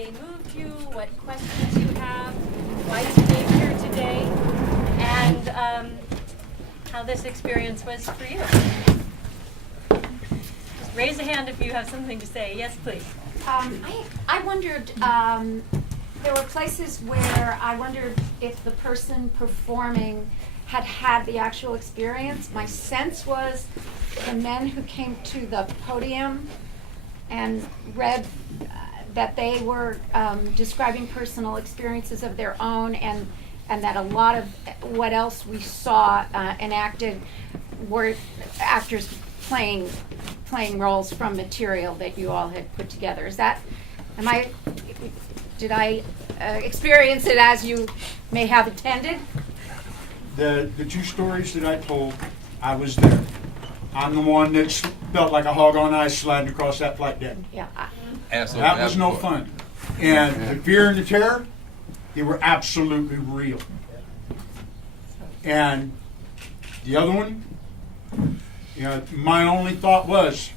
they moved you, what questions you have, why you came here today, and how this experience was for you. Just raise a hand if you have something to say. Yes, please. I wondered, there were places where I wondered if the person performing had had the actual experience. My sense was the men who came to the podium and read that they were describing personal experiences of their own, and that a lot of what else we saw enacted were actors playing roles from material that you all had put together. Did I experience it as you may have intended? The two stories that I told, I was there. I'm the one that felt like a hog on ice sliding across that flight deck. Yeah. Absolutely. That was no fun. And the fear and the terror, they were absolutely real. And the other one, my only thought was,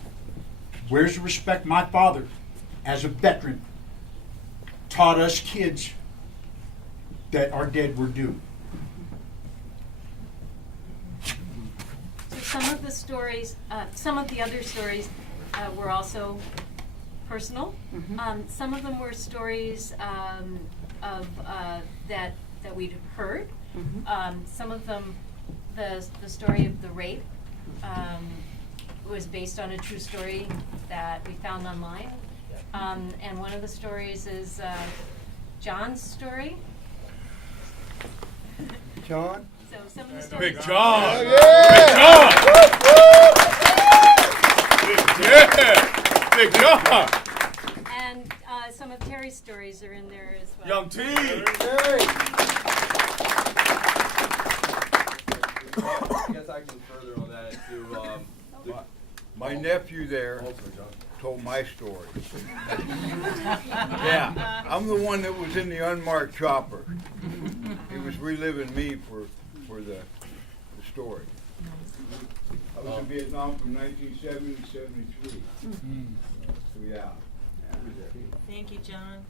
where's the respect my father, as a veteran, taught us kids that our dead were due? So some of the stories, some of the other stories were also personal. Mm-hmm. Some of them were stories of that we'd heard. Mm-hmm. Some of them, the story of the rape was based on a true story that we found online. And one of the stories is John's story. John? So some of the stories. Big John! Yeah. Big John! Yeah! Big John! And some of Terry's stories are in there as well. Young T! I guess I can further on that too. My nephew there told my story. Yeah, I'm the one that was in the unmarked chopper. He was reliving me for the story. I was in Vietnam from 1970 to 73. So yeah, I was there. Thank you, John.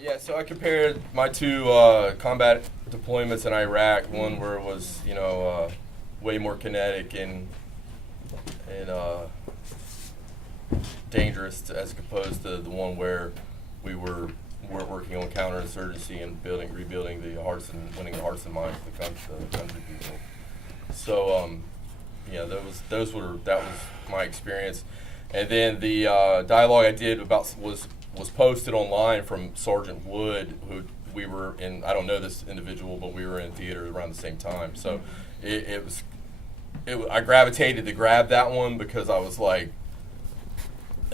Yeah, so I compared my two combat deployments in Iraq. One where it was, way more kinetic and dangerous as opposed to the one where we were working on counterinsurgency and rebuilding the hearts and winning the hearts and minds of the country people. So, that was my experience. And then the dialogue I did was posted online from Sergeant Wood, who we were in. I don't know this individual, but we were in theater around the same time. So I gravitated to grab that one because I was like,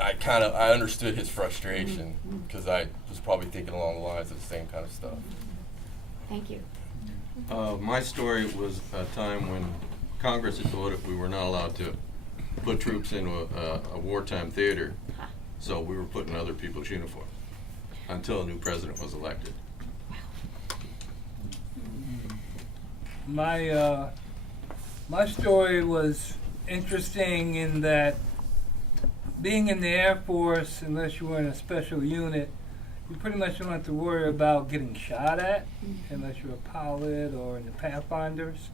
I understood his frustration because I was probably thinking along the lines of the same kind of stuff. Thank you. My story was a time when Congress had voted we were not allowed to put troops into a wartime theater, so we were put in other people's uniform until a new president was elected. My story was interesting in that being in the Air Force, unless you were in a special unit, you pretty much don't have to worry about getting shot at, unless you're a pilot or in the Pathfinders.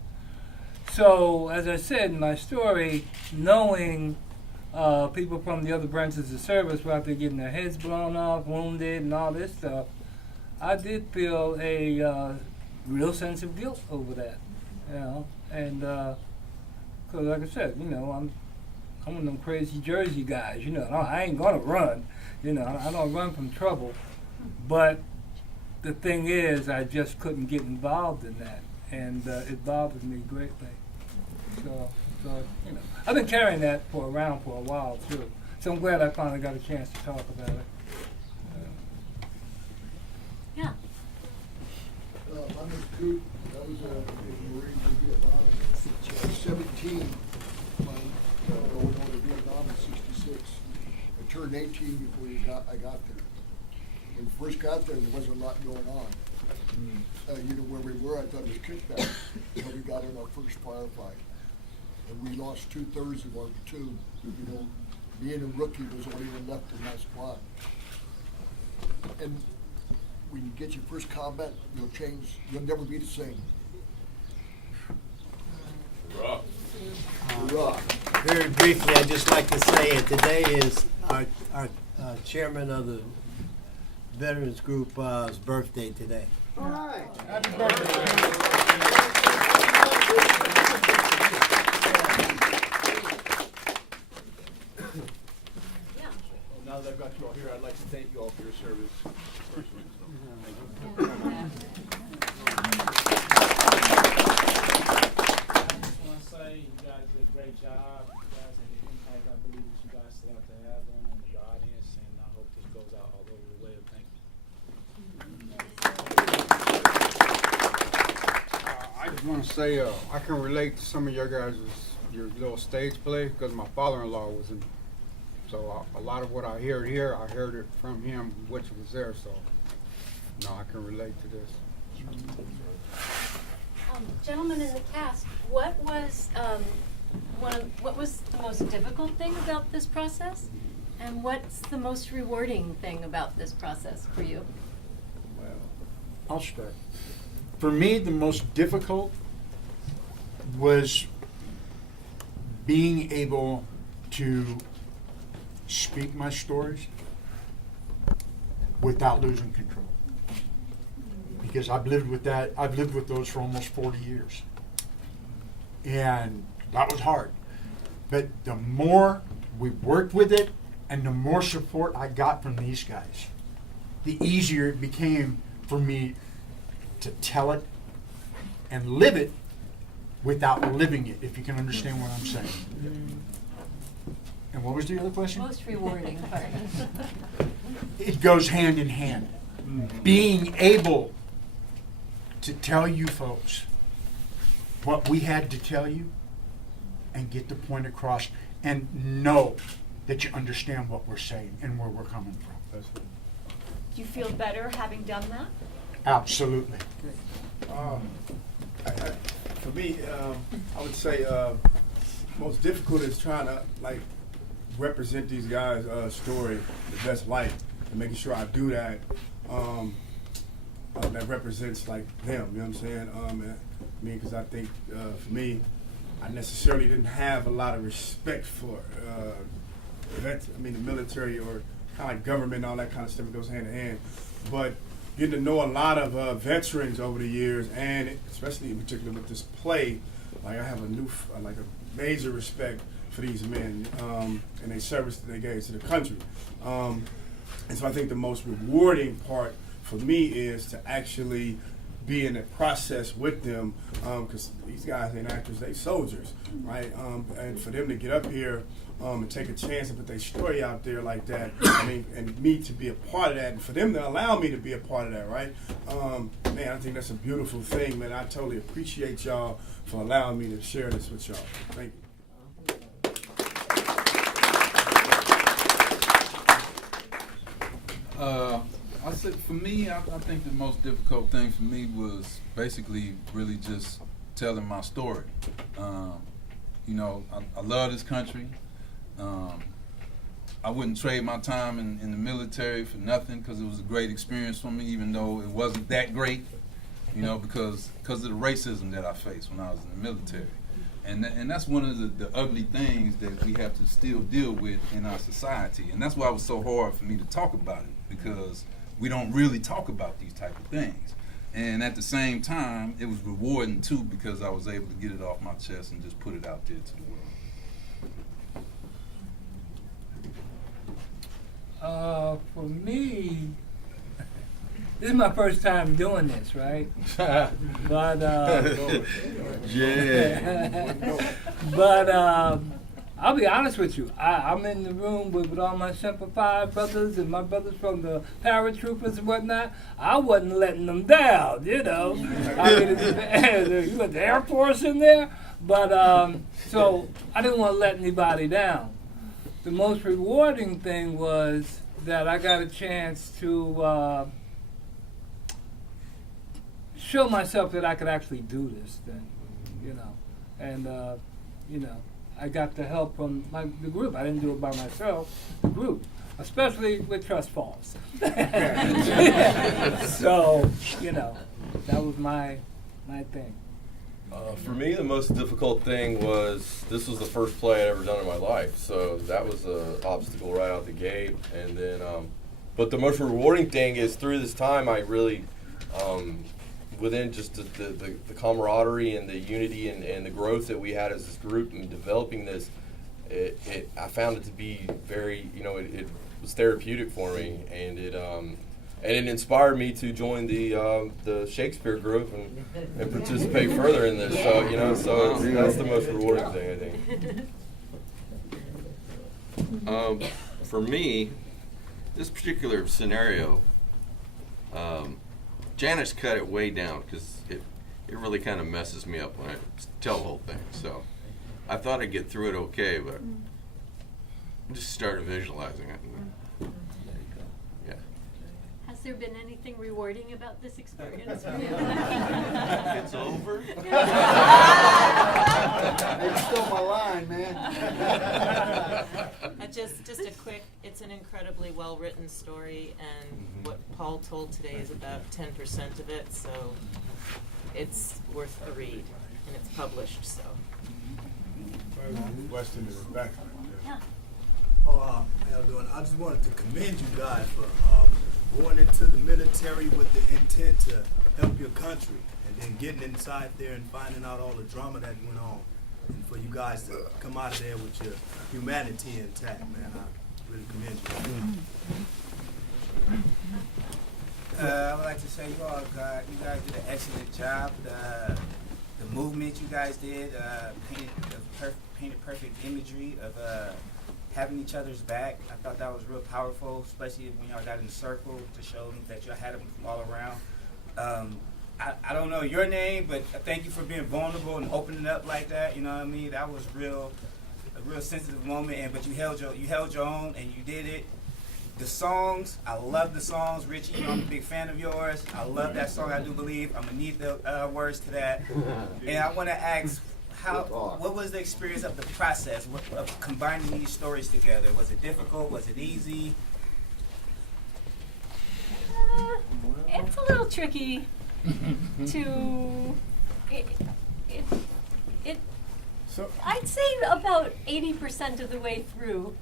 So, as I said in my story, knowing people from the other branches of service were out there getting their heads blown off, wounded, and all this stuff, I did feel a real sense of guilt over that, and because like I said, I'm one of them crazy Jersey guys, I ain't gonna run, I don't run from trouble, but the thing is, I just couldn't get involved in that, and it bothered me greatly. So I've been carrying that around for a while too. So I'm glad I finally got a chance to talk about it. Yeah. My name's Coop. I was a Marine in Vietnam in 17. I went over to Vietnam in 66. I turned 18 before I got there. When we first got there wasn't a lot going on. Where we were, I thought it was kickback until we got in our first firefight. And we lost 2/3 of our platoon, being a rookie was only one left in that squad. And when you get your first combat, you'll never be the same. Hurrah. Very briefly, I'd just like to say today is our chairman of the Veterans Group's birthday today. All right. Happy birthday. Now that I've got you all here, I'd like to thank you all for your service. I just want to say you guys did a great job. You guys had the impact I believe that you guys set out to have on the audience, and I hope this goes out all over the way. Thank you. I just want to say I can relate to some of your your little stage play because my father-in-law was in. So a lot of what I heard here, I heard it from him, which was there. So no, I can relate to this. Gentlemen in the cast, what was what was the most difficult thing about this process, and what's the most rewarding thing about this process for you? Well, I'll start. For me, the most difficult was being able to speak my stories without losing control. Because I've lived with those for almost 40 years. And that was hard. But the more we worked with it and the more support I got from these guys, the easier it became for me to tell it and live it without living it, if you can understand what I'm saying. And what was the other question? Most rewarding part. It goes hand in hand. Being able to tell you folks what we had to tell you and get the point across and know that you understand what we're saying and where we're coming from. Do you feel better having done that? Absolutely. For me, I would say most difficult is trying to represent these guys' story the best light, and making sure I do that. That represents them. You know what I'm saying? Because I think for me, I necessarily didn't have a lot of respect for the military or kind of like government, all that kind of stuff. It goes hand in hand. But getting to know a lot of veterans over the years, and especially in particular with this play, I have a major respect for these men and their service that they gave to the country. And so I think the most rewarding part for me is to actually be in the process with them, because these guys ain't actors, they soldiers, right? And for them to get up here and take a chance and put their story out there like that, and me to be a part of that, and for them to allow me to be a part of that, right? Man, I think that's a beautiful thing, man. I totally appreciate y'all for allowing me to share this with y'all. Thank you. I said for me, I think the most difficult thing for me was basically really just telling my story. I love this country. I wouldn't trade my time in the military for nothing, because it was a great experience for me, even though it wasn't that great, because of the racism that I faced when I was in the military. And that's one of the ugly things that we have to still deal with in our society. And that's why it was so hard for me to talk about it, because we don't really talk about these type of things. And at the same time, it was rewarding too, because I was able to get it off my chest and just put it out there to the world. For me, this is my first time doing this, right? But I'll be honest with you. I'm in the room with all my Semper Fi brothers and my brothers from the paratroopers and whatnot. I wasn't letting them down, you went the Air Force in there, but so I didn't want to let anybody down. The most rewarding thing was that I got a chance to show myself that I could actually do this thing, and I got the help from the group. I didn't do it by myself, the group, especially with trust falls. So, you know, that was my thing. For me, the most difficult thing was this was the first play I'd ever done in my life, so that was an obstacle right out the gate. And then, but the most rewarding thing is through this time, I really, within just the camaraderie and the unity and the growth that we had as this group and developing this, I found it to be very, you know, it was therapeutic for me, and it inspired me to join the Shakespeare group and participate further in this. So, you know, that's the most rewarding thing, I think. For me, this particular scenario, Janice cut it way down because it really kind of messes me up when I tell the whole thing. So I thought I'd get through it okay, but I just started visualizing it. Yeah. Has there been anything rewarding about this experience for you? It's over. You stole my line, man. Just a quick, it's an incredibly well-written story, and what Paul told today is about 10% of it, so it's worth the read, and it's published, so. Weston is back. Yeah. How y'all doing? I just wanted to commend you guys for going into the military with the intent to help your country, and then getting inside there and finding out all the drama that went on, and for you guys to come out of there with your humanity intact, man. I really commend you. I would like to say you guys did an excellent job. The movement you guys did painted perfect imagery of having each other's back. I thought that was real powerful, especially when y'all got in the circle to show them that y'all had them from all around. I don't know your name, but thank you for being vulnerable and opening up like that. You know what I mean? That was a real sensitive moment. But you held your own, and you did it. The songs, I love the songs. Richie, you know, I'm a big fan of yours. I love that song, I Do Believe. I'm gonna need the words to that. And I want to ask, what was the experience of the process of combining these stories together? Was it difficult? Was it easy? It's a little tricky to. I'd say about 80% of the way through,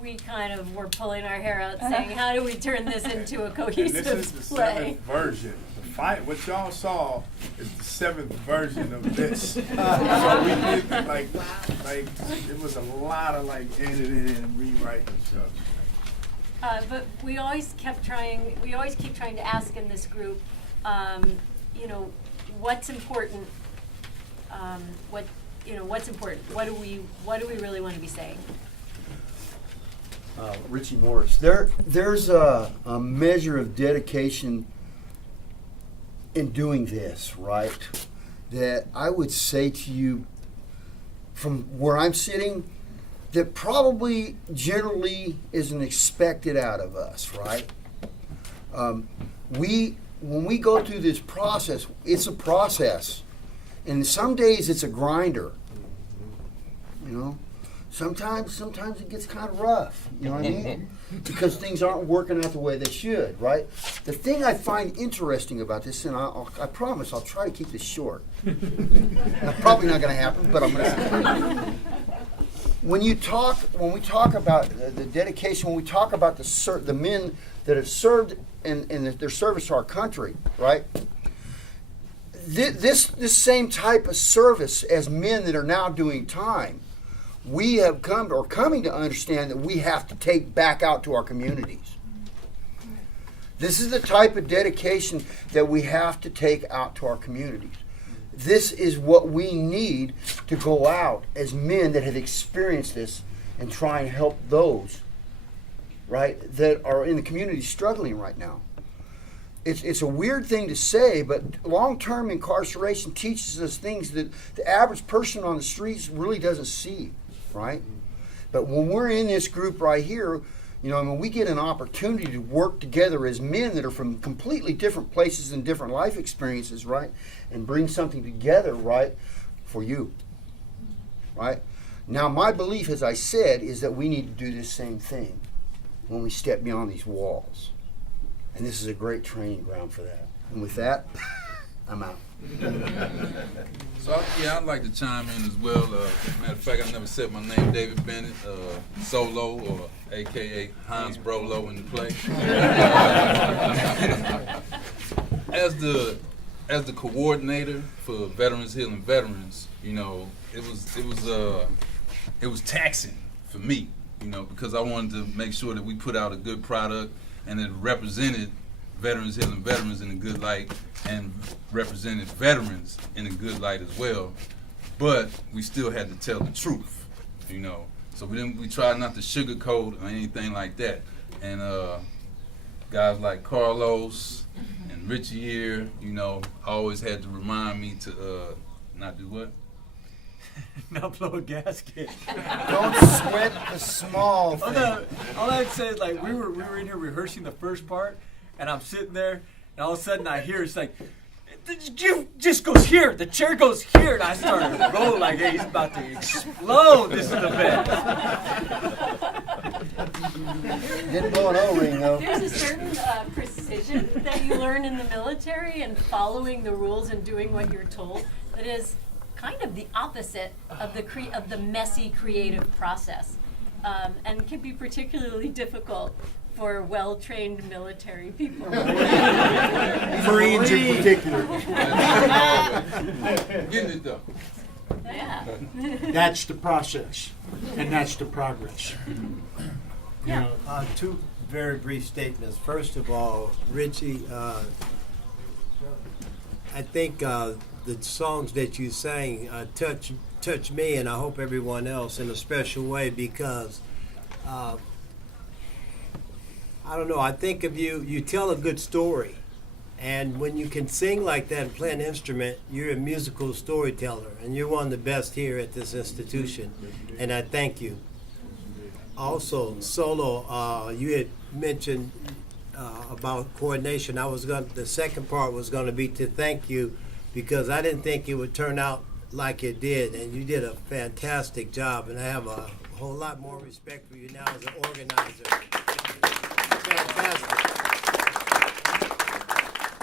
we kind of were pulling our hair out, saying, "How do we turn this into a cohesive And this is the play?" 7th version. What y'all saw is the 7th version of this. So we did like it was a lot of like editing and rewriting stuff. But we always keep trying to ask in this group, you know, what's important. What's important? What do we really want to be saying? Richie Morris. There's a measure of dedication in doing this, right? That I would say to you, from where I'm sitting, that probably generally isn't expected out of us, right? When we go through this process, it's a process, and some days it's a grinder, you know. Sometimes it gets kind of rough, you know what I mean? Because things aren't working out the way they should, right? The thing I find interesting about this, and I promise I'll try to keep this short. Probably not going to happen, but I'm going to. When we talk about the dedication, when we talk about the men that have served in their service to our country, right? This same type of service as men that are now doing time, we have coming to understand that we have to take back out to our communities. This is the type of dedication that we have to take out to our communities. This is what we need to go out as men that have experienced this and try and help those, right, that are in the community struggling right now. It's a weird thing to say, but long-term incarceration teaches us things that the average person on the streets really doesn't see. Right? But when we're in this group right here, you know, I mean, we get an opportunity to work together as men that are from completely different places and different life experiences, right? And bring something together, right, for you, right? Now, my belief, as I said, is that we need to do this same thing when we step beyond these walls. And this is a great training ground for that. And with that, I'm out. So, I'd like to chime in as well. Matter of fact, I never said my name, David Bennett, Solo, or a.k.a. Hans Brolo in the play. As the coordinator for Veterans Healing Veterans, it was taxing for me, because I wanted to make sure that we put out a good product and it represented Veterans Healing Veterans in a good light and represented veterans in a good light as well. But we still had to tell the truth, So we tried not to sugarcoat or anything like that. And guys like Carlos and Richie here, always had to remind me to not do what? Not blow a gasket. Don't sweat the small thing. All I'd say is, like, we were in here rehearsing the first part, and I'm sitting there, and all of a sudden I hear it's like, "You just goes here, the chair goes here," and I started rolling like, hey, he's about to explode. This is the best. Didn't blow an O-ring, though. There's a certain precision that you learn in the military and following the rules and doing what you're told that is kind of the opposite of the messy creative process, and can be particularly difficult for well-trained military people. Marines in particular. Getting it though. Yeah. That's the process, and that's the progress. Two very brief statements. First of all, Richie, I think the songs that you sang touch me, and I hope everyone else, in a special way, because I don't know, I think of you tell a good story, and when you can sing like that and play an instrument, you're a musical storyteller, and you're one of the best here at this institution, and I thank you. Also, Solo, you had mentioned about coordination. The second part was going to be to thank you, because I didn't think it would turn out like it did, and you did a fantastic job, and I have a whole lot more respect for you now as an organizer. Fantastic.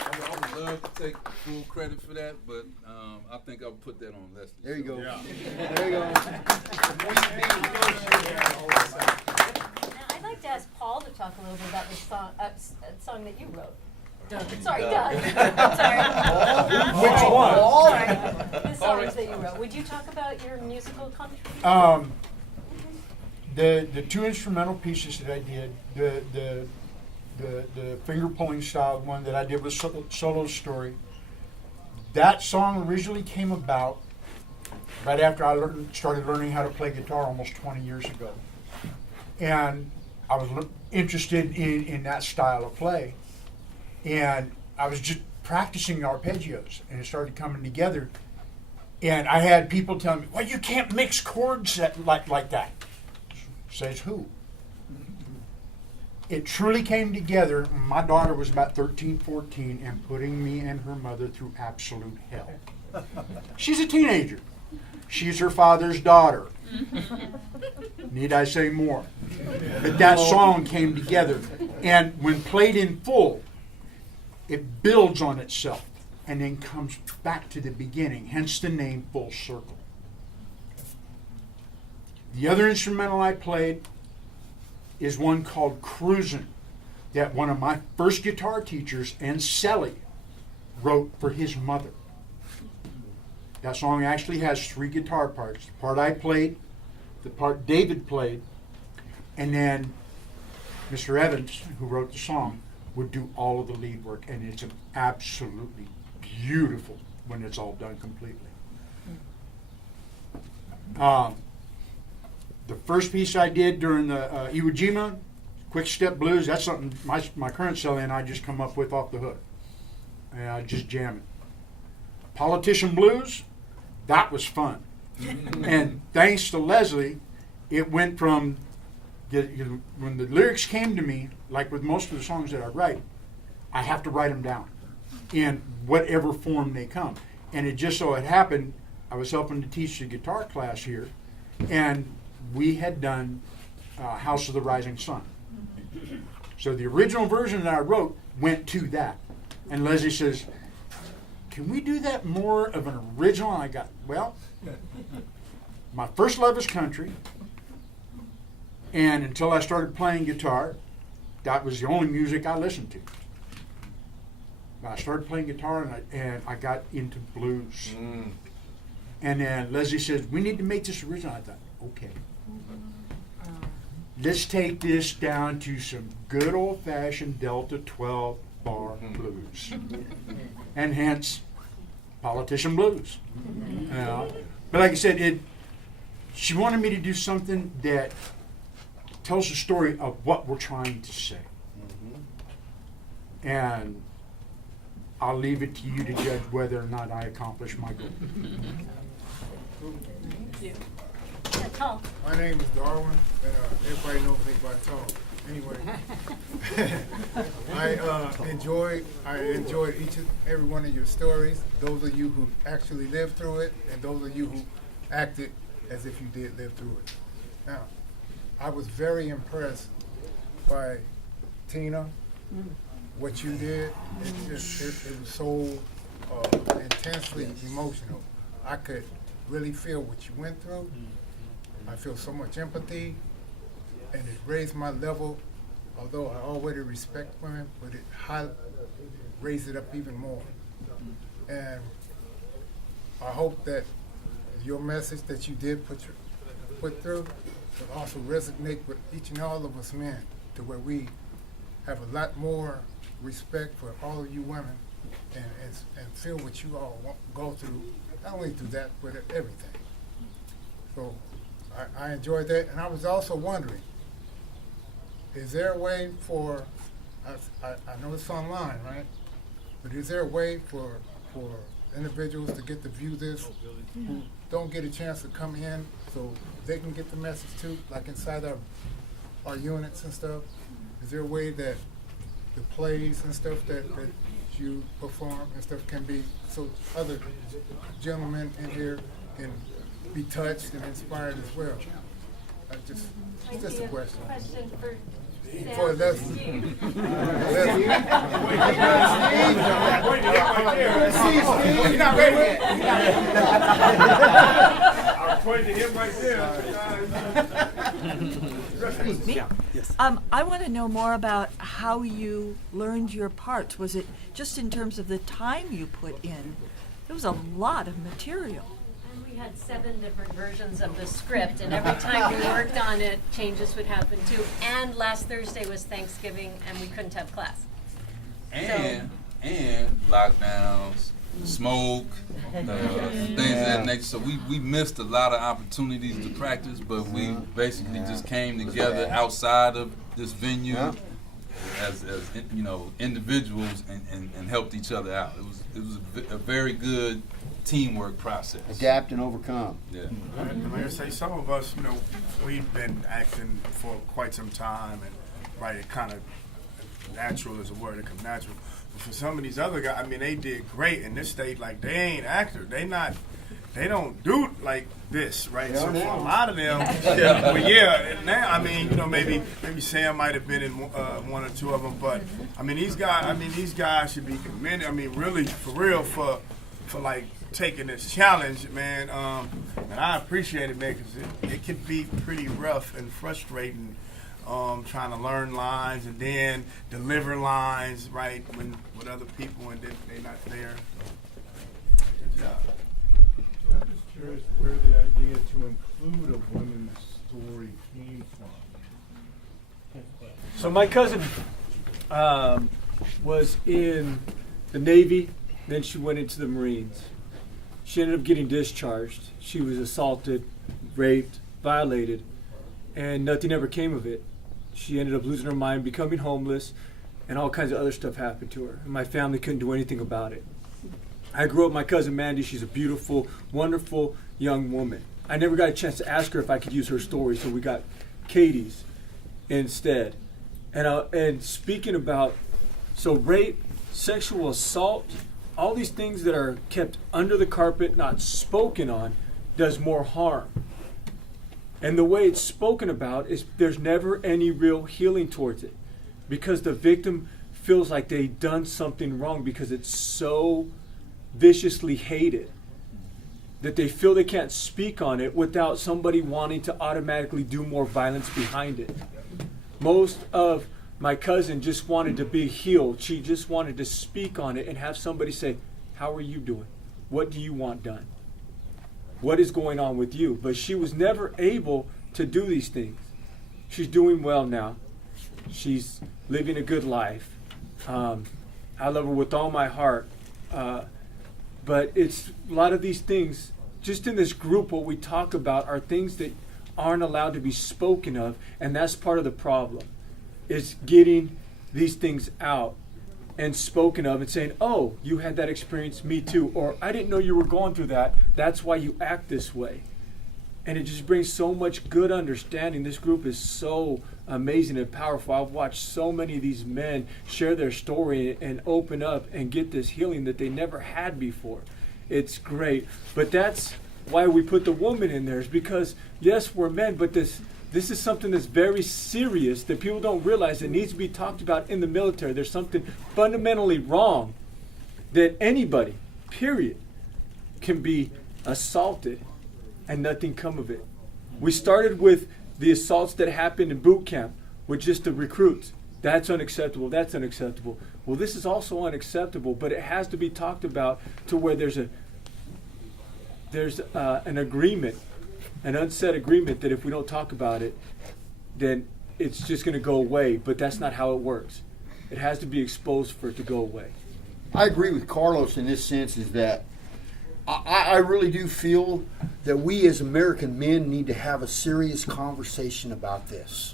I would love to take full credit for that, but I think I'll put that on Leslie. There you go. Yeah. There you go. Now, I'd like to ask Paul to talk a little bit about the song that you wrote. Sorry, Doug. Sorry. Which one? Sorry. The songs that you wrote. Would you talk about your musical contribution? The two instrumental pieces that I did, the finger pulling style one that I did with Solo's story, that song originally came about right after I started learning how to play guitar almost 20 years ago. And I was interested in that style of play. And I was just practicing arpeggios, and it started coming together. And I had people telling me, well, you can't mix chords like that. Says who? It truly came together. My daughter was about 13, 14, and putting me and her mother through absolute hell. She's a teenager. She's her father's daughter. Need I say more? But that song came together. And when played in full, it builds on itself and then comes back to the beginning, hence the name Full Circle. The other instrumental I played is one called Cruisin', that one of my first guitar teachers, and Selly, wrote for his mother. That song actually has 3 guitar parts. The part I played, the part David played, and then Mr. Evans, who wrote the song, would do all of the lead work, and it's absolutely beautiful when it's all done completely. The first piece I did during the Iwo Jima, Quick Step Blues, that's something my current Sally and I just come up with off the hook. And I just jam it. Politician Blues, that was fun. And thanks to Leslie, it went from, when the lyrics came to me, like with most of the songs that I write, I have to write them down in whatever form they come. And it just so it happened, I was helping to teach the guitar class here, And we had done House of the Rising Sun. So the original version that I wrote went to that. And Leslie says, can we do that more of an original? And I got, well, my first love is country. And until I started playing guitar, that was the only music I listened to. I started playing guitar and I got into blues. And then Leslie says, we need to make this original. I thought, okay. Let's take this down to some good old-fashioned Delta 12 bar blues. And hence, Politician Blues. But like I said, she wanted me to do something that tells the story of what we're trying to say. And I'll leave it to you to judge whether or not I accomplish my goal. Thank you. Yeah, Tom. My name is Darwin, and everybody knows me by Tom. Anyway, I enjoyed each and every one of your stories. Those of you who actually lived through it, and those of you who acted as if you did live through it. Now, I was very impressed by Tina, what you did. It was so intensely emotional. I could really feel what you went through. I feel so much empathy, and it raised my level. Although I already respect women, but it raised it up even more. And I hope that your message that you did put through will also resonate with each and all of us men, to where we have a lot more respect for all of you women, and feel what you all go through, not only through that, but everything. So I enjoyed that, and I was also wondering, is there a way for, I know it's online, right? But is there a way for individuals to get to view this who don't get a chance to come in, so they can get the message too, like inside our units and stuff? Is there a way that the plays and stuff that you perform and stuff can be, so other gentlemen in here can be touched and inspired as well? It's just a question. Question for Sam. For Leslie. You're not ready yet. I was pointing to him right there. Me? Yes. I want to know more about how you learned your parts. Was it just in terms of the time you put in? There was a lot of material. And we had 7 different versions of the script, and every time we worked on it, changes would happen too. And last Thursday was Thanksgiving, and we couldn't have class. And lockdowns, smoke, things of that nature. So we missed a lot of opportunities to practice, but we basically just came together outside of this venue as individuals and helped each other out. It was a very good teamwork process. Adapt and overcome. Yeah. I'm going to say some of us, we've been acting for quite some time, and right, it kind of natural is a word, it comes natural. But for some of these other guys, they did great in this state. Like, they ain't actors. They don't do it like this, right? So for a lot of them, now, maybe Sam might have been in one or two of them, but these guys should be commended. Really, for real, for like taking this challenge, man. And I appreciate it, man, because it could be pretty rough and frustrating. Trying to learn lines and then deliver lines, right, with other people, and then they're not there. Good job. I'm just curious where the idea to include a women's story came from. So my cousin was in the Navy, then she went into the Marines. She ended up getting discharged. She was assaulted, raped, violated, and nothing ever came of it. She ended up losing her mind, becoming homeless, and all kinds of other stuff happened to her. And my family couldn't do anything about it. I grew up with my cousin Mandy. She's a beautiful, wonderful young woman. I never got a chance to ask her if I could use her story, so we got Katie's instead. And speaking about, rape, sexual assault, all these things that are kept under the carpet, not spoken on, does more harm. And the way it's spoken about is there's never any real healing towards it, because the victim feels like they've done something wrong because it's so viciously hated that they feel they can't speak on it without somebody wanting to automatically do more violence behind it. Most of my cousin just wanted to be healed. She just wanted to speak on it and have somebody say, how are you doing? What do you want done? What is going on with you? But she was never able to do these things. She's doing well now. She's living a good life. I love her with all my heart. But it's a lot of these things, just in this group, what we talk about are things that aren't allowed to be spoken of, and that's part of the problem, is getting these things out and spoken of and saying, oh, you had that experience, me too, or I didn't know you were going through that, that's why you act this way. And it just brings so much good understanding. This group is so amazing and powerful. I've watched so many of these men share their story and open up and get this healing that they never had before. It's great. But that's why we put the woman in there, is because, yes, we're men, but this is something that's very serious that people don't realize that needs to be talked about in the military. There's something fundamentally wrong that anybody, period, can be assaulted and nothing come of it. We started with the assaults that happened in boot camp with just the recruits. That's unacceptable. That's unacceptable. Well, this is also unacceptable, but it has to be talked about to where there's an agreement, an unsaid agreement that if we don't talk about it, then it's just going to go away. But that's not how it works. It has to be exposed for it to go away. I agree with Carlos in this sense, is that I really do feel that we as American men need to have a serious conversation about this.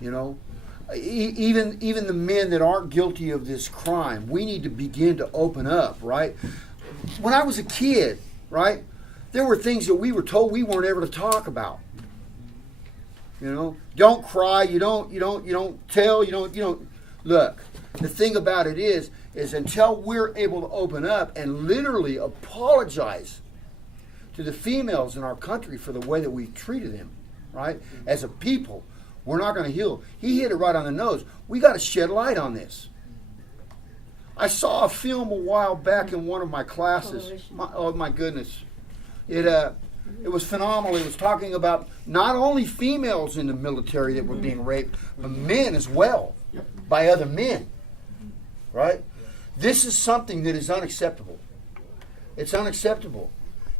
You know, even the men that aren't guilty of this crime, we need to begin to open up, right? When I was a kid, right, there were things that we were told we weren't able to talk about. You know, don't cry, you don't tell, you don't look. The thing about it is until we're able to open up and literally apologize to the females in our country for the way that we've treated them, right? As a people, we're not going to heal. He hit it right on the nose. We got to shed light on this. I saw a film a while back in one of my classes. Oh my goodness. It was phenomenal. It was talking about not only females in the military that were being raped, but men as well, by other men, right? This is something that is unacceptable. It's unacceptable.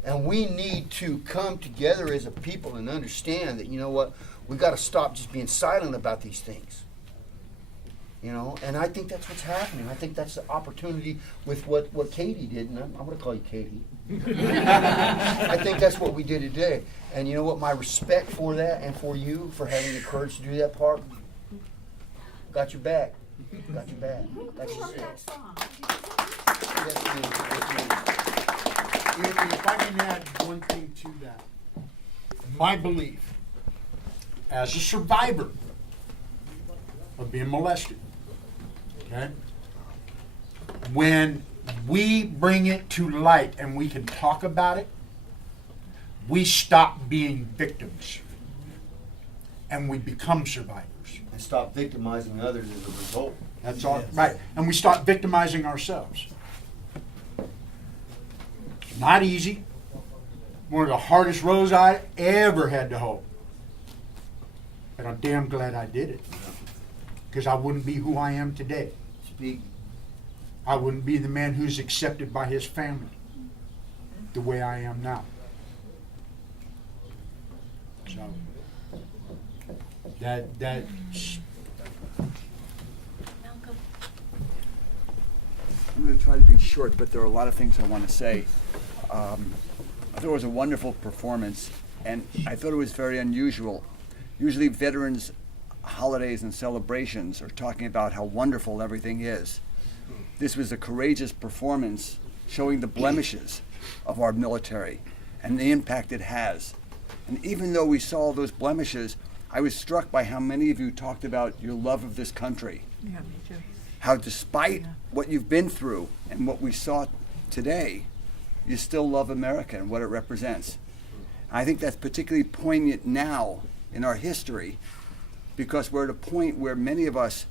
And we need to come together as a people and understand that, you know what, we've got to stop just being silent about these things. You know, and I think that's what's happening. I think that's the opportunity with what Katie did, and I'm going to call you Katie. I think that's what we did today. And you know what, my respect for that and for you for having the courage to do that part, got your back. Got your back. That's your back. Yes, ma'am. Yes, ma'am. If I can add one thing to that, my belief as a survivor of being molested, okay, when we bring it to light and we can talk about it, we stop being victims and we become survivors. And stop victimizing others as a result. That's all, right. And we stop victimizing ourselves. Not easy. One of the hardest roads I ever had to hoe. But I'm damn glad I did it. Because I wouldn't be who I am today. Speak. I wouldn't be the man who's accepted by his family the way I am now. So, that's... I'm going to try to be short, but there are a lot of things I want to say. I thought it was a wonderful performance, and I thought it was very unusual. Usually veterans' holidays and celebrations are talking about how wonderful everything is. This was a courageous performance showing the blemishes of our military and the impact it has. And even though we saw those blemishes, I was struck by how many of you talked about your love of this country. Yeah, me too. How despite what you've been through and what we saw today, you still love America and what it represents. I think that's particularly poignant now in our history, because we're at a point where many of us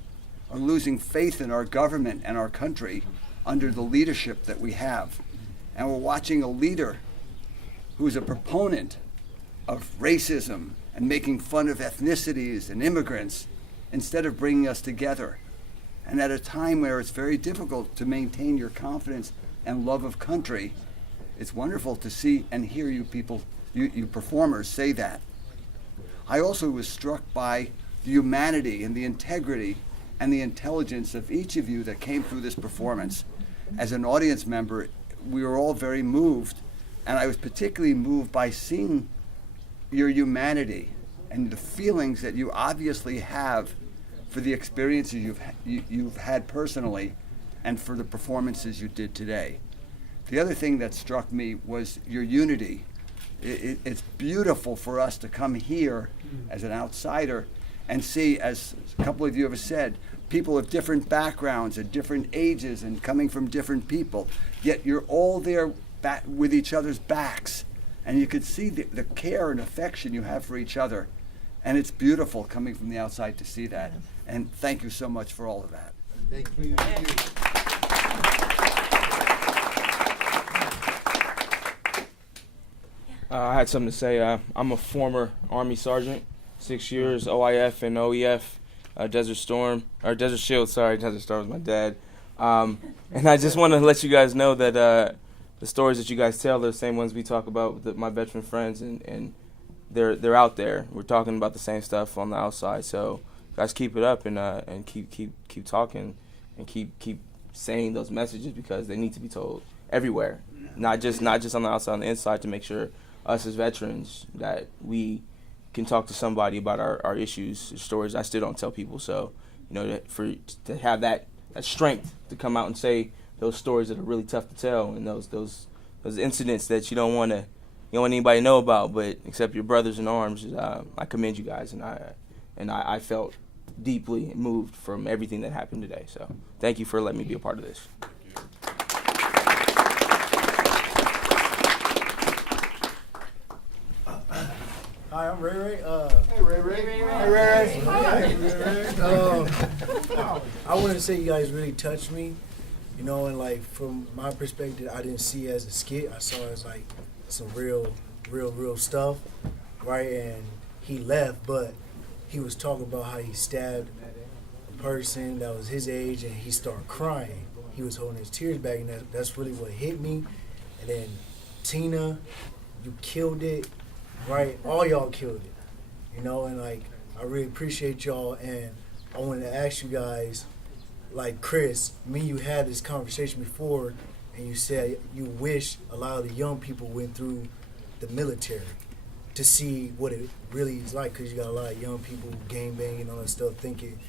are losing faith in our government and our country under the leadership that we have. And we're watching a leader who's a proponent of racism and making fun of ethnicities and immigrants instead of bringing us together. And at a time where it's very difficult to maintain your confidence and love of country, it's wonderful to see and hear you people, you performers say that. I also was struck by the humanity and the integrity and the intelligence of each of you that came through this performance. As an audience member, we were all very moved, and I was particularly moved by seeing your humanity and the feelings that you obviously have for the experiences you've had personally and for the performances you did today. The other thing that struck me was your unity. It's beautiful for us to come here as an outsider and see, as a couple of you have said, people of different backgrounds and different ages and coming from different people, yet you're all there with each other's backs, and you could see the care and affection you have for each other, and it's beautiful coming from the outside to see that. And thank you so much for all of that. Thank you. I had something to say. I'm a former Army sergeant, 6 years, OIF and OEF, Desert Storm, or Desert Shield, sorry, Desert Storm was my dad. And I just want to let you guys know that the stories that you guys tell are the same ones we talk about with my veteran friends, and they're out there. We're talking about the same stuff on the outside, so guys, keep it up and keep talking and keep saying those messages, because they need to be told everywhere, not just on the outside, on the inside, to make sure us as veterans that we can talk to somebody about our issues, stories I still don't tell people. So, you know, to have that strength to come out and say those stories that are really tough to tell, and those incidents that you don't want anybody to know about, but except your brothers in arms. I commend you guys, and I felt deeply moved from everything that happened today. So thank you for letting me be a part of this. Hi, I'm Ray Ray. Hey, Ray Ray. Hey, Ray Ray. I want to say you guys really touched me, you know, and like from my perspective, I didn't see it as a skit. I saw it as like some real stuff, right? And he left, but he was talking about how he stabbed a person that was his age, and he started crying. He was holding his tears back, and that's really what hit me. And then Tina, you killed it. Right, all y'all killed it, you know, and like I really appreciate y'all. And I wanted to ask you guys, like Chris, me and you had this conversation before, and you said you wish a lot of the young people went through the military to see what it really is like, because you got a lot of young people gang banging and all that stuff, thinking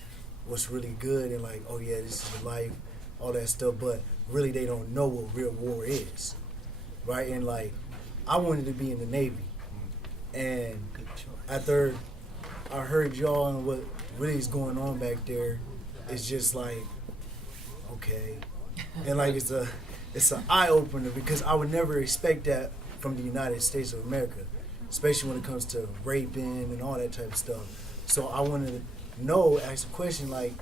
what's really good and like, oh yeah, this is the life, all that stuff, but really they don't know what real war is, right? And like I wanted to be in the Navy. And after I heard y'all and what really is going on back there, it's just like, okay. And like it's an eye opener, because I would never expect that from the United States of America, especially when it comes to raping and all that type of stuff. So I wanted to ask a question like,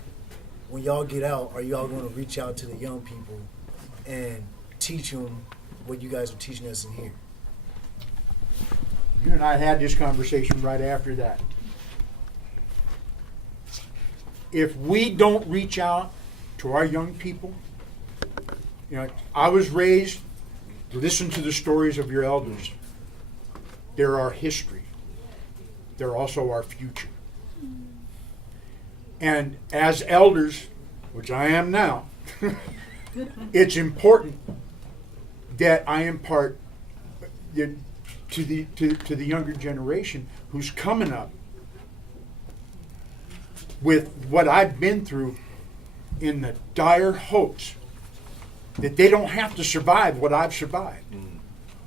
when y'all get out, are y'all going to reach out to the young people and teach them what you guys are teaching us in here? You and I had this conversation right after that. If we don't reach out to our young people, you know, I was raised to listen to the stories of your elders. They're our history. They're also our future. And as elders, which I am now, it's important that I impart to the younger generation who's coming up with what I've been through, in the dire hopes that they don't have to survive what I've survived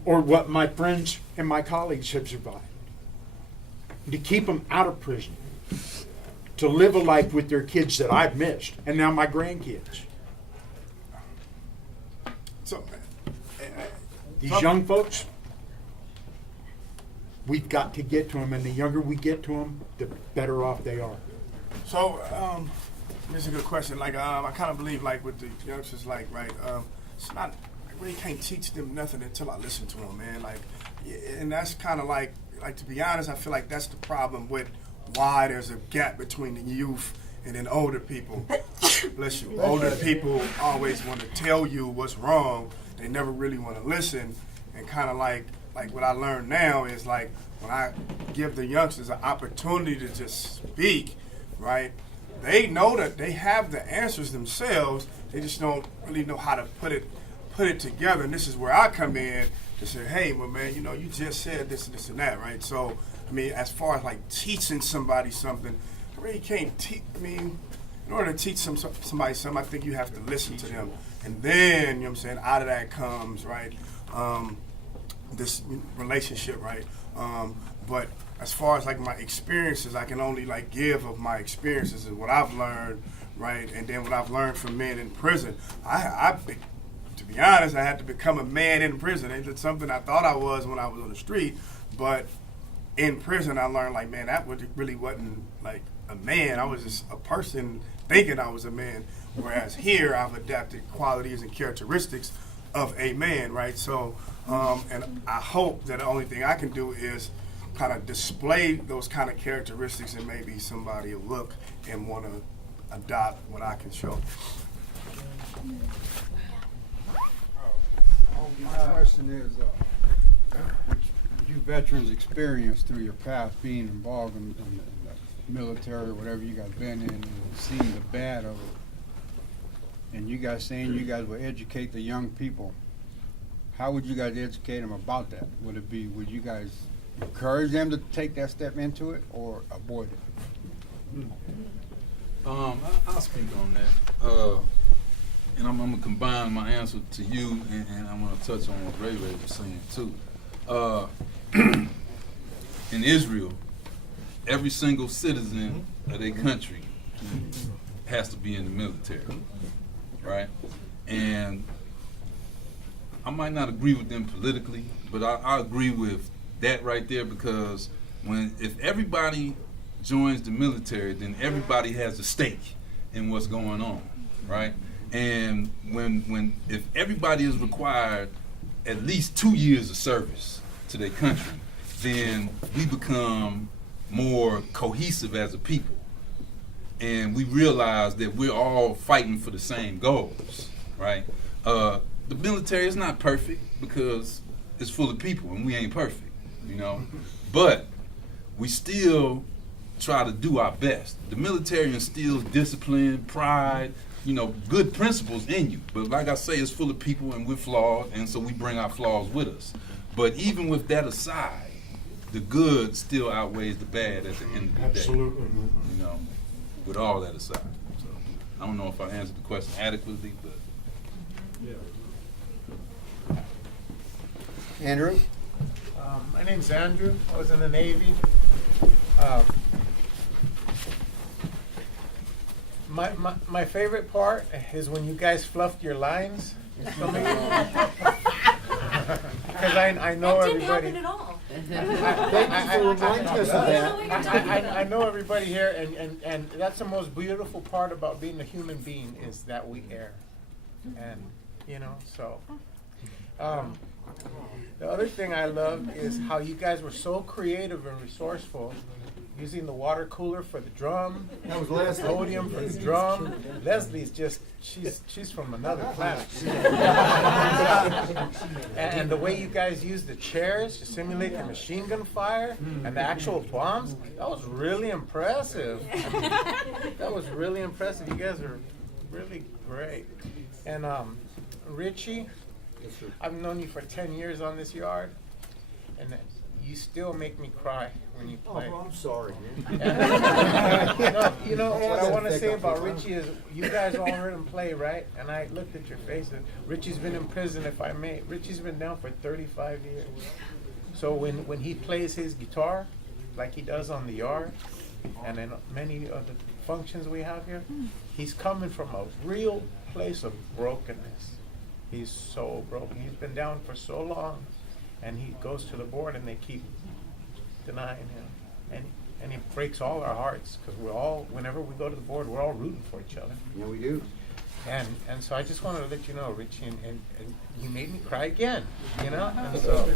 or what my friends and my colleagues have survived. To keep them out of prison, to live a life with their kids that I've missed, and now my grandkids. So these young folks, we've got to get to them, and the younger we get to them, the better off they are. So, this is a good question. Like, I kind of believe, like, with the youngsters, like, right, it's not, I really can't teach them nothing until I listen to them, man. Like, and that's kind of like, to be honest, I feel like that's the problem with why there's a gap between the youth and then older people. Bless you. Older people always want to tell you what's wrong. They never really want to listen. And kind of like what I learned now is like when I give the youngsters an opportunity to just speak, right? They know that they have the answers themselves. They just don't really know how to put it together. And this is where I come in to say, hey, well, man, you know, you just said this and this and that, right? So, I mean, as far as like teaching somebody something, I really can't teach. I mean, in order to teach somebody something, I think you have to listen to them. And then, you know what I'm saying, out of that comes, right, this relationship, right? But as far as like my experiences, I can only like give of my experiences and what I've learned, right? And then what I've learned from men in prison. To be honest, I had to become a man in prison. It's something I thought I was when I was on the street, but in prison I learned like, man, that really wasn't like a man. I was just a person thinking I was a man. Whereas here I've adapted qualities and characteristics of a man, right? So, and I hope that the only thing I can do is kind of display those kind of characteristics, and maybe somebody will look and want to adopt what I can show. My question is, what you veterans experience through your past being involved in the military or whatever you guys been in, and seeing the bad of it, and you guys saying you guys will educate the young people, how would you guys educate them about that? Would you guys encourage them to take that step into it or avoid it? I'll speak on that. And I'm going to combine my answer to you, and I'm going to touch on what Ray was saying too. In Israel, every single citizen of their country has to be in the military, right? And I might not agree with them politically, but I agree with that right there, because if everybody joins the military, then everybody has a stake in what's going on, right? And if everybody is required at least 2 years of service to their country, then we become more cohesive as a people. And we realize that we're all fighting for the same goals, right? The military is not perfect because it's full of people and we ain't perfect, you know? But we still try to do our best. The military instills discipline, pride, you know, good principles in you. But like I say, it's full of people and we're flawed, and so we bring our flaws with us. But even with that aside, the good still outweighs the bad at the end of the day. Absolutely. You know, with all that aside. So I don't know if I answered the question adequately, but yeah. Andrew? My name's Andrew. I was in the Navy. My favorite part is when you guys fluffed your lines. Because I know that didn't everybody. happen at all. Thank you for reminding us of that. I know everybody here, and that's the most beautiful part about being a human being is that we err, and you know so. The other thing I loved is how you guys were so creative and resourceful, using the water cooler for the drum, That was Leslie. podium for the drum. Leslie's just, she's from another planet. And the way you guys used the chairs to simulate the machine gun fire and the actual bombs, that was really impressive. That was really impressive. You guys are really great. And Richie, I've known you for 10 years on this yard, and you still make me cry when you play. Oh, I'm sorry, man. You know what I want to say about Richie is you guys all heard him play, right? And I looked at your faces. Richie's been in prison, if I may. Richie's been down for 35 years. So when he plays his guitar, like he does on the yard, and in many of the functions we have here, he's coming from a real place of brokenness. He's so broken. He's been down for so long, and he goes to the board and they keep denying him. And he breaks all our hearts because we're all, whenever we go to the board, we're all rooting for each other. Yeah, we do. And so I just wanted to let you know, Richie, and you made me cry again, you know? And so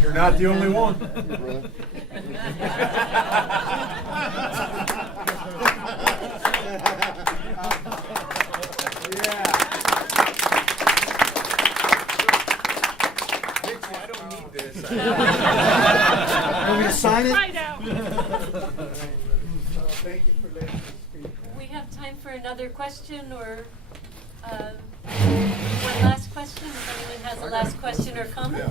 You're not the only one. Richie, I don't need this. Want me to sign it? Thank you for letting me speak. We have time for another question or one last question. If anyone has a last question or comment.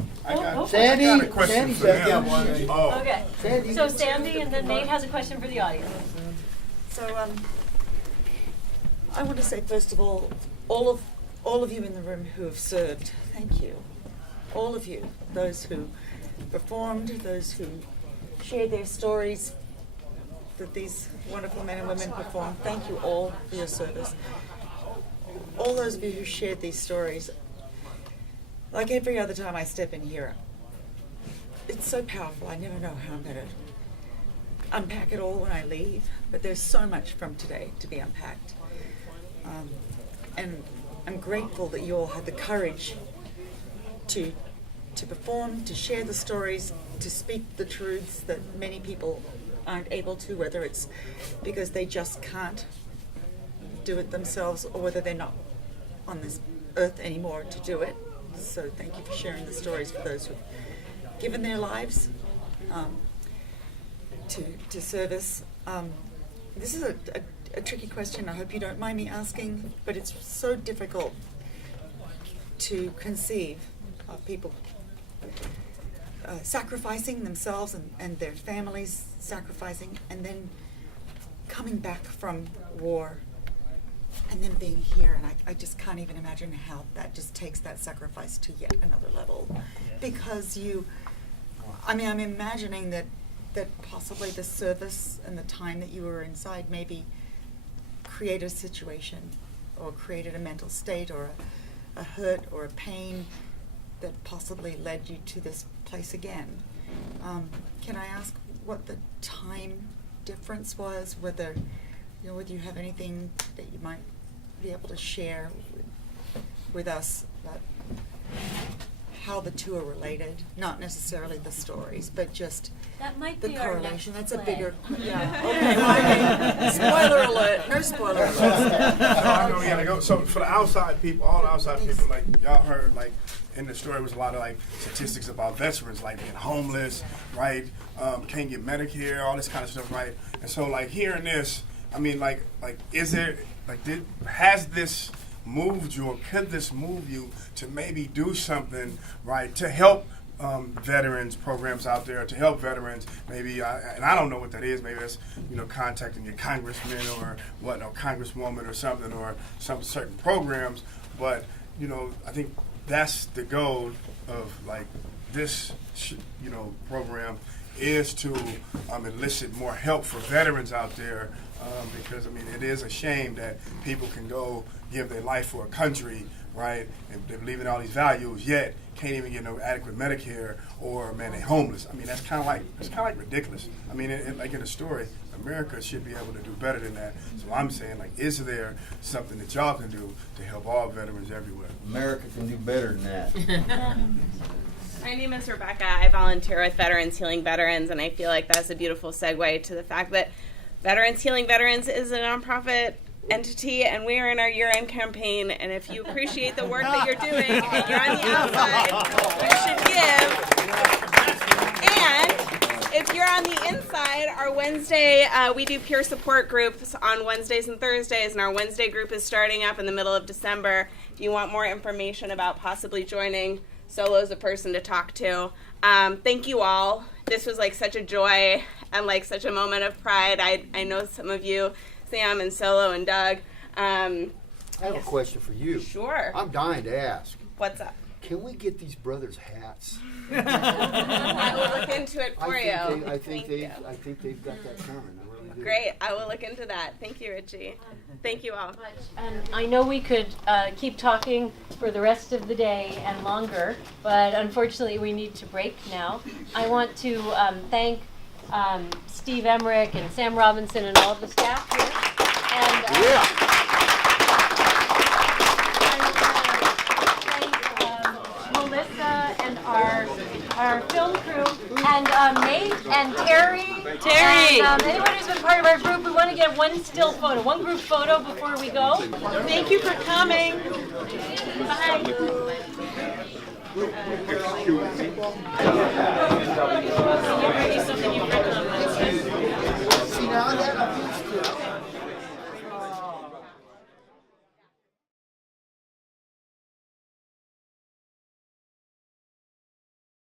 Sandy, I got a question Sandy for says them. one. Oh. Okay. Sandy. So Sandy, and then Nate has a question for the audience. So, I want to say, first of all of you in the room who have served, thank you. All of you, those who performed, those who shared their stories that these wonderful men and women performed, thank you all for your service. All those of you who shared these stories, like every other time I step in here, it's so powerful. I never know how I'm going to unpack it all when I leave, but there's so much from today to be unpacked. And I'm grateful that you all had the courage to perform, to share the stories, to speak the truths that many people aren't able to, whether it's because they just can't do it themselves or whether they're not on this earth anymore to do it. So thank you for sharing the stories for those who've given their lives to service. This is a tricky question. I hope you don't mind me asking, but it's so difficult to conceive of people sacrificing themselves and their families sacrificing, and then coming back from war and then being here. And I just can't even imagine how that just takes that sacrifice to yet another level. Because I'm imagining that possibly the service and the time that you were inside maybe created a situation or created a mental state or a hurt or a pain that possibly led you to this place again. Can I ask what the time difference was? Whether you have anything that you might be able to share with us about how the two are related? Not necessarily the stories, but just That might the be our correlation. next That's a play. bigger. Yeah. Okay. Well, spoiler alert. No spoiler alert. I know we gotta go. So for the outside people, all the outside people, like y'all heard, like in the story was a lot of like statistics about veterans, like being homeless, right? Can't get Medicare, all this kind of stuff, right? And so like hearing this, I mean, like is there has this moved you, or could this move you to maybe do something, right, to help veterans programs out there, to help veterans, maybe, and I don't know what that is, maybe that's, contacting your congressman or congresswoman or something, or some certain programs, but, I think that's the goal of, like, this, program is to elicit more help for veterans out there, because, it is a shame that people can go give their life for a country, right, and they believe in all these values, yet can't even get no adequate Medicare, or they're homeless. That's kind of like ridiculous. Like in the story, America should be able to do better than that. So I'm saying, like, is there something that y'all can do to help all veterans everywhere? America can do better than that. My name is Rebecca. I volunteer with Veterans Healing Veterans, and I feel like that's a beautiful segue to the fact that Veterans Healing Veterans is a nonprofit entity, and we are in our year-end campaign, and if you appreciate the work that you're doing and you're on the outside, you should give. And if you're on the inside, our Wednesday, we do peer support groups on Wednesdays and Thursdays, and our Wednesday group is starting up in the middle of December. If you want more information about possibly joining, Solo's a person to talk to. Thank you all. This was like such a joy and like such a moment of pride. I know some of you, Sam and Solo and Doug. I have a question for you. Sure. I'm dying to ask. What's up? Can we get these brothers hats? I will look into it for you. I think they've got that coming. I really do. Great. I will look into that. Thank you, Richie. Thank you all. And I know we could keep talking for the rest of the day and longer, but unfortunately we need to break now. I want to thank Steve Emmerich and Sam Robinson and all of the staff here. And Melissa and our film crew and Nate and Terry. And anyone who's been part of our group, we want to get one still photo, one group photo before we go. Thank you for coming. Bye. Something you've written on